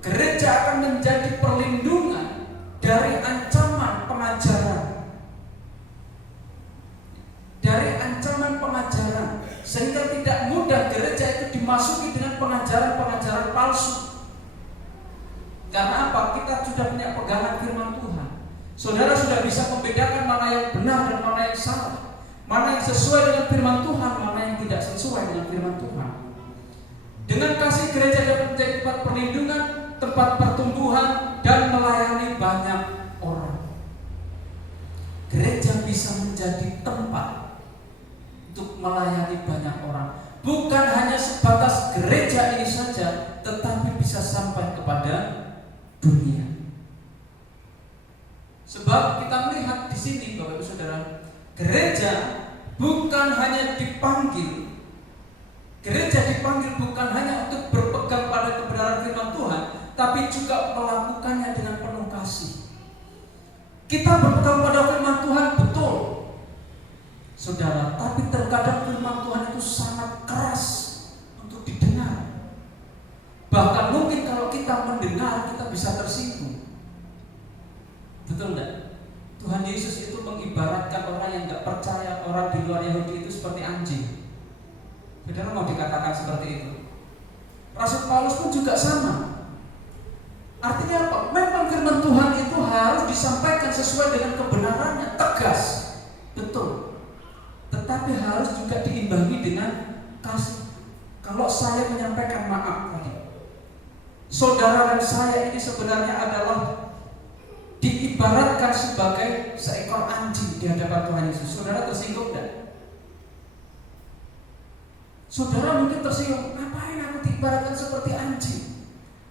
Gereja akan menjadi perlindungan dari ancaman pengajaran. Dari ancaman pengajaran, sehingga tidak mudah gereja itu dimasuki dengan pengajaran-pengajaran palsu. Karena apa? Kita sudah punya pegangan firman Tuhan. Saudara sudah bisa membedakan mana yang benar dan mana yang salah, mana yang sesuai dengan firman Tuhan, mana yang tidak sesuai dengan firman Tuhan. Dengan kasih gereja dapat menjadi tempat perlindungan, tempat pertumbuhan, dan melayani banyak orang. Gereja bisa menjadi tempat untuk melayani banyak orang. Bukan hanya sebatas gereja ini saja, tetapi bisa sampai kepada dunia. Sebab kita melihat di sini Bapak Ibu Saudara, gereja bukan hanya dipanggil. Gereja dipanggil bukan hanya untuk berpegang pada kebenaran firman Tuhan, tapi juga melakukannya dengan penuh kasih. Kita berpegang pada firman Tuhan betul, saudara, tapi terkadang firman Tuhan itu sangat keras untuk didengar. Bahkan mungkin kalau kita mendengar, kita bisa tersinggung. Betul enggak? Tuhan Yesus itu mengibaratkan orang yang enggak percaya, orang di luar Yahudi itu seperti anjing. Saudara mau dikatakan seperti itu? Rasul Paulus pun juga sama. Artinya apa? Memang firman Tuhan itu harus disampaikan sesuai dengan kebenarannya, tegas, betul. Tetapi harus juga diimbangi dengan kasih. Kalau saya menyampaikan maaf tadi, saudara dan saya ini sebenarnya adalah diibaratkan sebagai seekor anjing di hadapan Tuhan Yesus. Saudara tersinggung tidak? Saudara mungkin tersinggung, ngapain aku diibaratkan seperti anjing?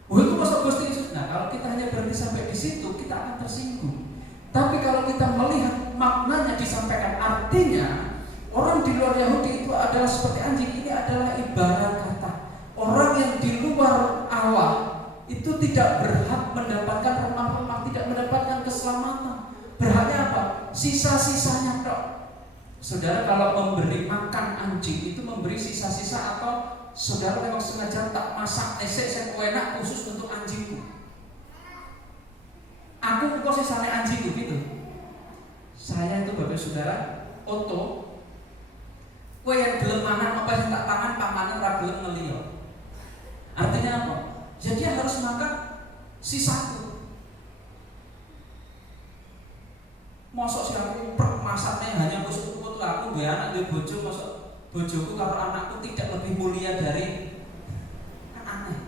Itu maksud Gusti Yesus. Nah, kalau kita hanya berhenti sampai di situ, kita akan tersinggung. Tapi kalau kita melihat maknanya disampaikan, artinya orang di luar Yahudi itu adalah seperti anjing. Ini adalah ibarat kata orang yang di luar Allah itu tidak berhak mendapatkan remah-remah, tidak mendapatkan keselamatan. Berhaknya apa? Sisa-sisanya dok. Saudara kalau memberi makan anjing itu memberi sisa-sisa, atau saudara memang sengaja tak masak esek enak khusus untuk anjingku? Aku kok sisanya anjingku gitu. Saya itu Bapak Saudara oto, kue yang gelem mangan apa yang tak pangan pamanan ra gelem ngeliyo. Artinya si satu. Mosok si aku masaknya hanya kusut-kusut aku gue anak gue bojo, mosok bojoku kalau anakku tidak lebih mulia dari, kan aneh.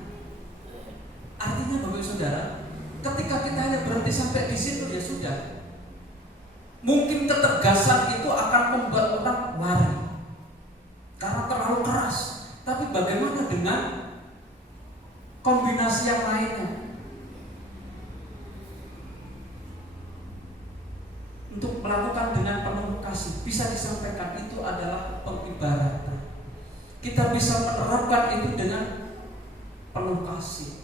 Artinya Bapak Saudara, ketika kita hanya berhenti sampai di situ ya sudah. Mungkin ketegasan itu akan membuat orang lari karena terlalu keras. Tapi bagaimana dengan kombinasi yang lainnya? Untuk melakukan dengan penuh kasih, bisa disampaikan itu adalah pengibaratan. Kita bisa menerapkan itu dengan penuh kasih.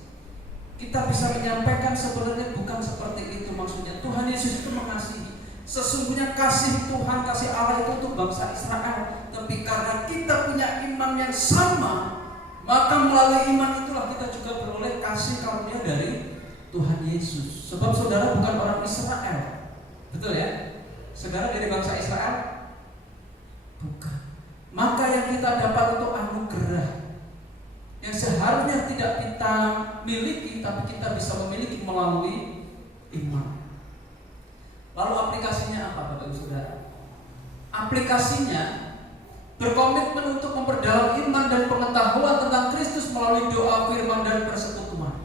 Kita bisa menyampaikan sebenarnya bukan seperti itu maksudnya. Tuhan Yesus itu mengasihi. Sesungguhnya kasih Tuhan, kasih Allah itu untuk bangsa Israel. Tapi karena kita punya iman yang sama, maka melalui iman itulah kita juga beroleh kasih karunia dari Tuhan Yesus. Sebab saudara bukan orang Israel. Betul ya? Saudara dari bangsa Israel? Bukan. Maka yang kita dapat untuk anugerah yang seharusnya tidak kita miliki, tapi kita bisa memiliki melalui iman. Lalu aplikasinya apa Bapak Ibu Saudara? Aplikasinya berkomitmen untuk memperdalam iman dan pengetahuan tentang Kristus melalui doa, firman, dan persekutuan.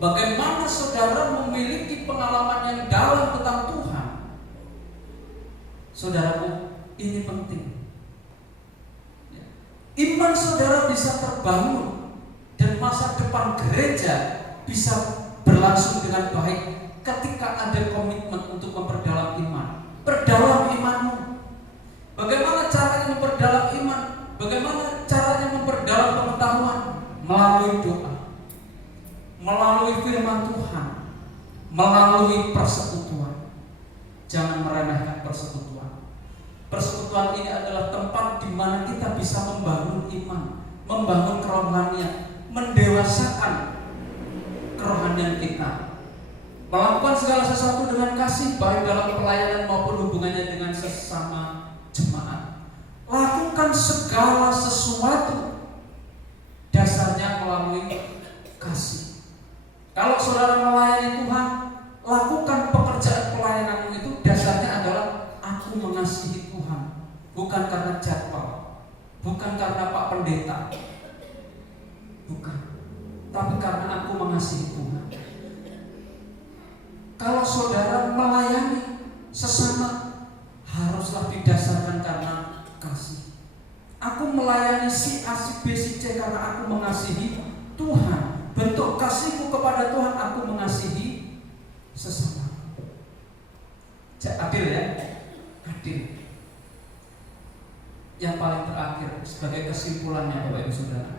Bagaimana saudara memiliki pengalaman yang dalam tentang Tuhan? Saudaraku, ini penting. Iman saudara bisa terbangun dan masa depan gereja bisa berlangsung dengan baik ketika ada komitmen untuk memperdalam iman. Perdalam imanmu. Bagaimana caranya memperdalam iman? Bagaimana caranya memperdalam pengetahuan? Melalui doa, melalui firman Tuhan, melalui persekutuan. Jangan meremehkan persekutuan. Persekutuan ini adalah tempat di mana kita bisa membangun iman, membangun kerohanian, mendewasakan kerohanian kita, melakukan segala sesuatu dengan kasih, baik dalam pelayanan maupun hubungannya dengan sesama jemaat. Lakukan segala sesuatu dasarnya melalui kasih. Kalau saudara melayani Tuhan, lakukan pekerjaan pelayananmu itu dasarnya adalah aku mengasihi Tuhan, bukan karena jadwal, bukan karena Pak Pendeta, bukan, tapi karena aku mengasihi Tuhan. Kalau saudara melayani sesama, haruslah didasarkan karena kasih. Aku melayani si A, si B, si C karena aku mengasihi Tuhan. Bentuk kasihku kepada Tuhan, aku mengasihi sesama. Adil ya? Adil. Yang paling terakhir sebagai kesimpulannya Bapak Ibu Saudara,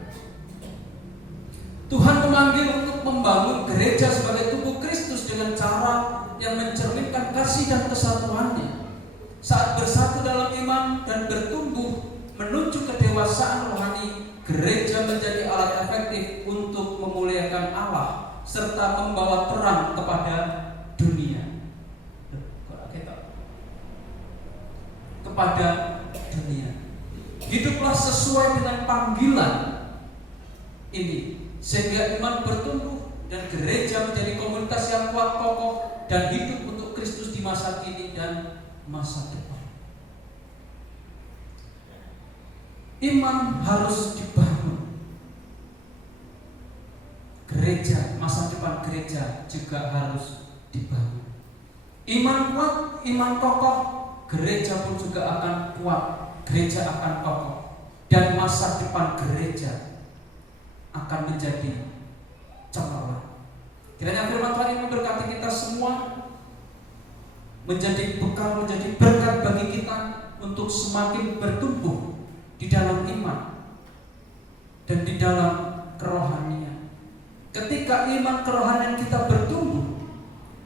Tuhan memanggil untuk membangun gereja sebagai tubuh Kristus dengan cara yang mencerminkan kasih dan kesatuannya. Saat bersatu dalam iman dan bertumbuh menuju kedewasaan rohani, gereja menjadi alat efektif untuk memuliakan Allah serta membawa terang kepada dunia. Kepada dunia. Hiduplah sesuai dengan panggilan ini, sehingga iman bertumbuh dan gereja menjadi komunitas yang kuat, kokoh, dan hidup untuk Kristus di masa kini dan masa depan. Iman harus dibangun. Gereja, masa depan gereja juga harus dibangun. Iman kuat, iman kokoh, gereja pun juga akan kuat, gereja akan kokoh, dan masa depan gereja akan menjadi cemerlang. Kiranya firman Tuhan ini memberkati kita semua, menjadi bekal, menjadi berkat bagi kita untuk semakin bertumbuh di dalam iman dan di dalam kerohanian. Ketika iman kerohanian kita bertumbuh,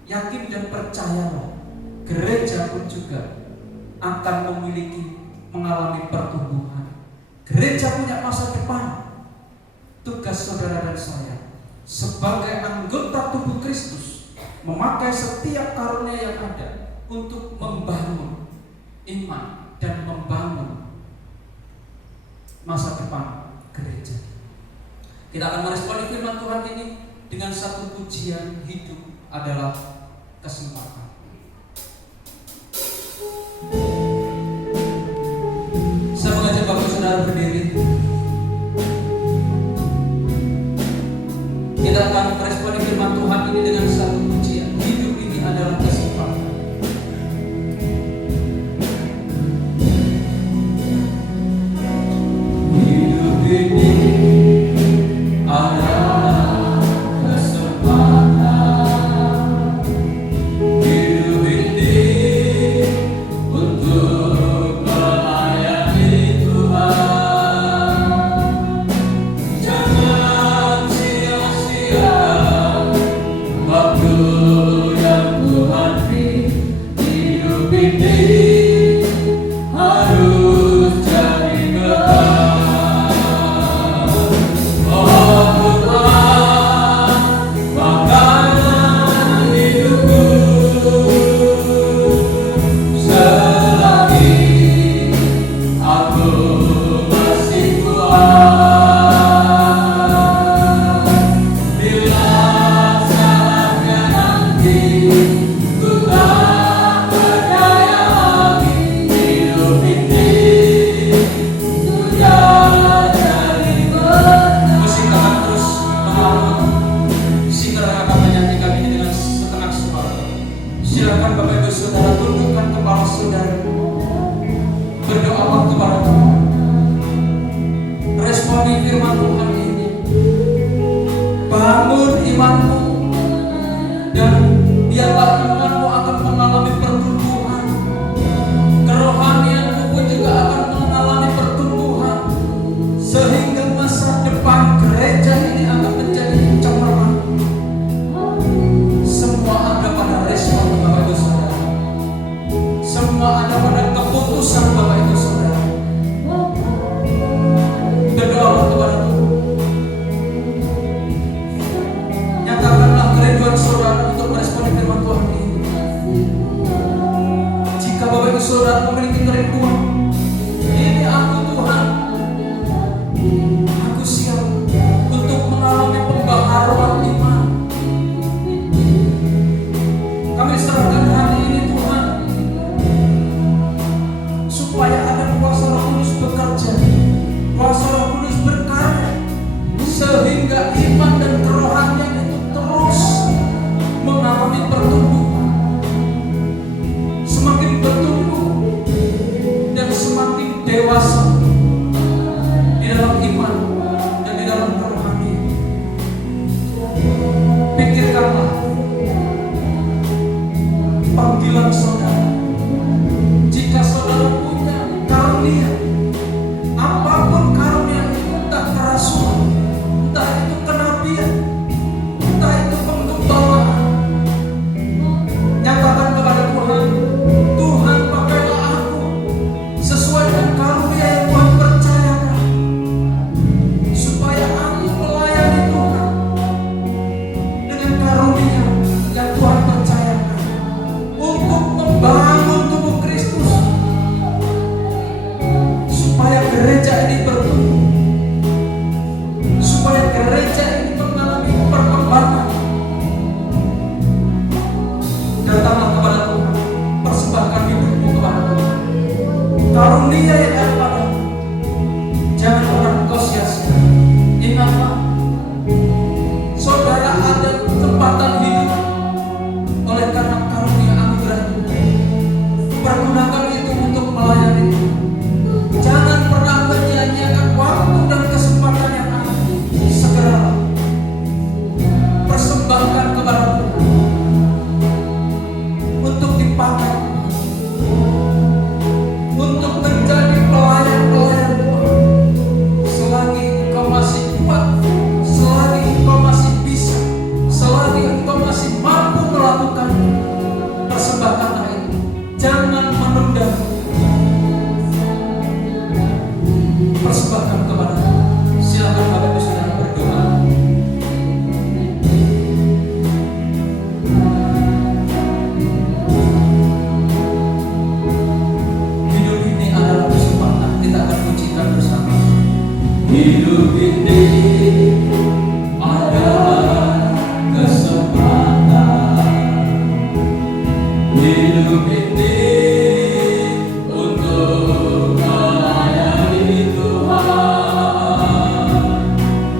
yakin dan percayalah, gereja pun juga akan mengalami pertumbuhan. Gereja punya masa depan. Tugas saudara dan saya sebagai anggota tubuh Kristus memakai setiap karunia yang ada untuk membangun iman dan membangun masa depan gereja. Kita akan meresponi firman Tuhan ini dengan satu pujian hidup adalah kesempatan. Saya mengajak Bapak Saudara berdiri. Kita akan meresponi firman Tuhan ini dengan satu pujian. Hidup ini adalah kesempatan. Hidup ini adalah kesempatan. Hidup ini untuk melayani Tuhan. Jangan sia-siakan waktu yang Tuhan beri. Hidup ini harus jadi bekal. Oh Tuhan, makanan hidupku selagi aku masih kuat. Bila saatnya nanti ku tak berdaya lagi, hidup ini sudah jadi bekal. Musik akan terus mengalun. Singer akan menyanyikan ini dengan setengah suara. Silakan Bapak Ibu Saudara tundukkan kepala saudara. Berdoa kepada Tuhan. Responi firman Tuhan ini. Bangun imanmu, dan biarlah imanmu akan mengalami pertumbuhan. Kerohanianmu pun juga akan mengalami pertumbuhan, sehingga masa depan gereja ini akan menjadi cemerlang. Semua ada pada respon Bapak Ibu Saudara. Semua ada pada keputusan Bapak Ibu Saudara. Berdoa kepada Tuhan. Nyatakanlah kerinduan saudara untuk meresponi firman Tuhan ini. Jika Bapak Ibu Saudara memiliki kerinduan, ini aku Tuhan, aku siap untuk mengalami pembaharuan iman. Kami serahkan hari ini Tuhan, supaya ada kuasa Roh Kudus bekerja, kuasa Roh Kudus berkarya, sehingga iman dan kerohanian itu terus mengalami pertumbuhan, semakin bertumbuh dan semakin dewasa di dalam iman dan di dalam kerohanian. Pikirkanlah panggilan saudara. Jika saudara punya karunia, apapun karunia itu, entah kerasulan, entah itu kenabian, entah itu penggembalaan, nyatakan kepada Tuhan, Tuhan pakailah aku sesuai dengan karunia yang Tuhan percayakan, supaya aku melayani Tuhan dengan karunia yang Tuhan percayakan, untuk membangun tubuh Kristus, supaya gereja ini bertumbuh, supaya gereja ini mengalami perkembangan. Datanglah kepada Tuhan, persembahkan hidupmu kepada Tuhan. Karunia yang ada padamu, jangan pernah engkau sia-siakan. Ingatlah, saudara ada kesempatan hidup oleh karena karunia anugerah Tuhan. Pergunakan itu untuk melayani Tuhan. Jangan pernah menyia-nyiakan waktu dan kesempatan yang ada. Segeralah persembahkan kepada Tuhan. hidup ini untuk melayani Tuhan.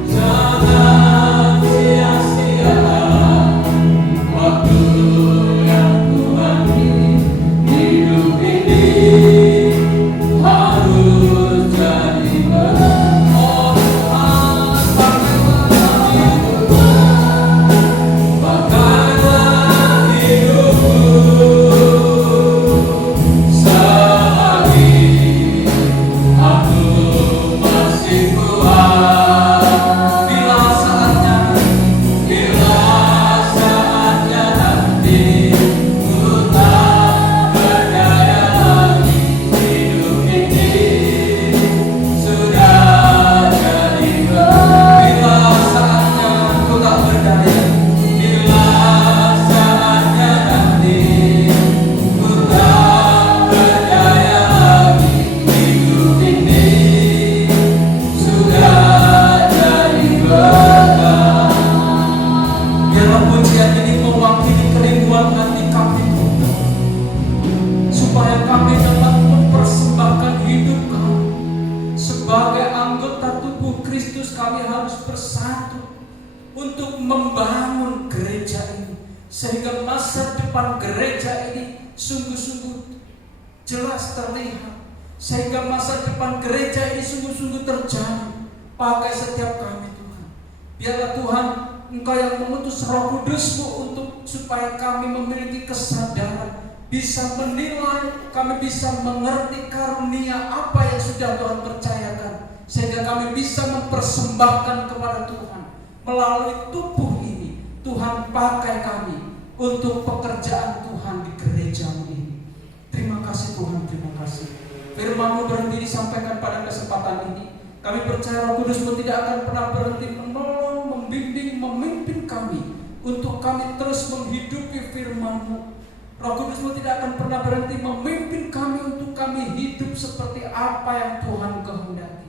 Jangan sia-siakan waktu yang Tuhan beri. Hidup ini harus jadi berkat. Pakailah hidupku selagi aku masih kuat. Bila saatnya nanti ku tak berdaya lagi. Hidup ini sudah jadi berkat. Bila saatnya ku tak berdaya, bila saatnya nanti ku tak berdaya lagi. Hidup ini sudah jadi berkat. Biarlah pujian ini mewakili kerinduan hati kami, supaya kami dapat mempersembahkan hidup kami sebagai anggota tubuh Kristus. Kami harus bersatu untuk membangun gereja ini, sehingga masa depan gereja ini sungguh-sungguh jelas terlihat, sehingga masa depan gereja ini sungguh-sungguh terjalin. Pakai setiap kami Tuhan. Biarlah Tuhan, Engkau yang mengutus Roh Kudus-Mu untuk supaya kami memiliki kesadaran, bisa menilai, kami bisa mengerti karunia apa yang sudah Tuhan percayakan, sehingga kami bisa mempersembahkan kepada Tuhan melalui tubuh ini. Tuhan, pakai kami untuk pekerjaan Tuhan di gereja-Mu ini. Terima kasih Tuhan, terima kasih. Firman-Mu berhenti disampaikan pada kesempatan ini. Kami percaya Roh Kudus-Mu tidak akan pernah berhenti menolong, membimbing, memimpin kami untuk kami terus menghidupi firman-Mu. Roh Kudus-Mu tidak akan pernah berhenti memimpin kami untuk kami hidup seperti apa yang Tuhan kehendaki.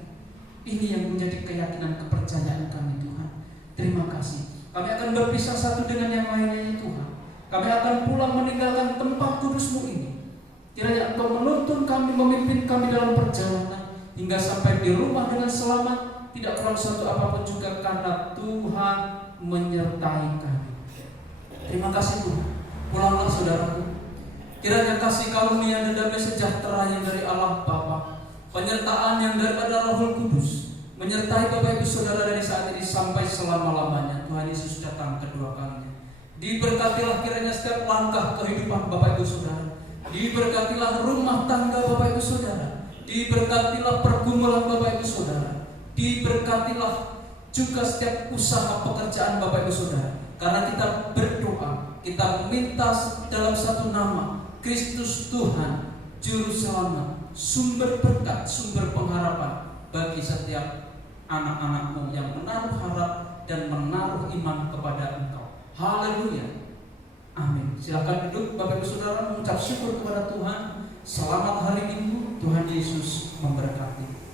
Ini yang menjadi keyakinan kepercayaan kami Tuhan. Terima kasih. Kami akan berpisah satu dengan yang lainnya Tuhan. Kami akan pulang meninggalkan tempat kudus-Mu ini. Kiranya Engkau menuntun kami, memimpin kami dalam perjalanan hingga sampai di rumah dengan selamat, tidak kurang satu apapun juga, karena Tuhan menyertai kami. Terima kasih Tuhan. Pulanglah saudaraku. Kiranya kasih karunia dan damai sejahtera yang dari Allah Bapa, penyertaan yang daripada Roh Kudus, menyertai Bapak Ibu Saudara dari saat ini sampai selama-lamanya. Tuhan Yesus datang kedua kalinya. Diberkatilah kiranya setiap langkah kehidupan Bapak Ibu Saudara. Diberkatilah rumah tangga Bapak Ibu Saudara. Diberkatilah pergumulan Bapak Ibu Saudara. Diberkatilah juga setiap usaha pekerjaan Bapak Ibu Saudara. Karena kita berdoa, kita meminta dalam satu nama, Kristus Tuhan, Juru Selamat, sumber berkat, sumber pengharapan bagi setiap anak-anak-Mu yang menaruh harap dan menaruh iman kepada Engkau. Haleluya. Amin. Silakan duduk Bapak Ibu Saudara, mengucap syukur kepada Tuhan. Selamat hari Minggu. Tuhan Yesus memberkati.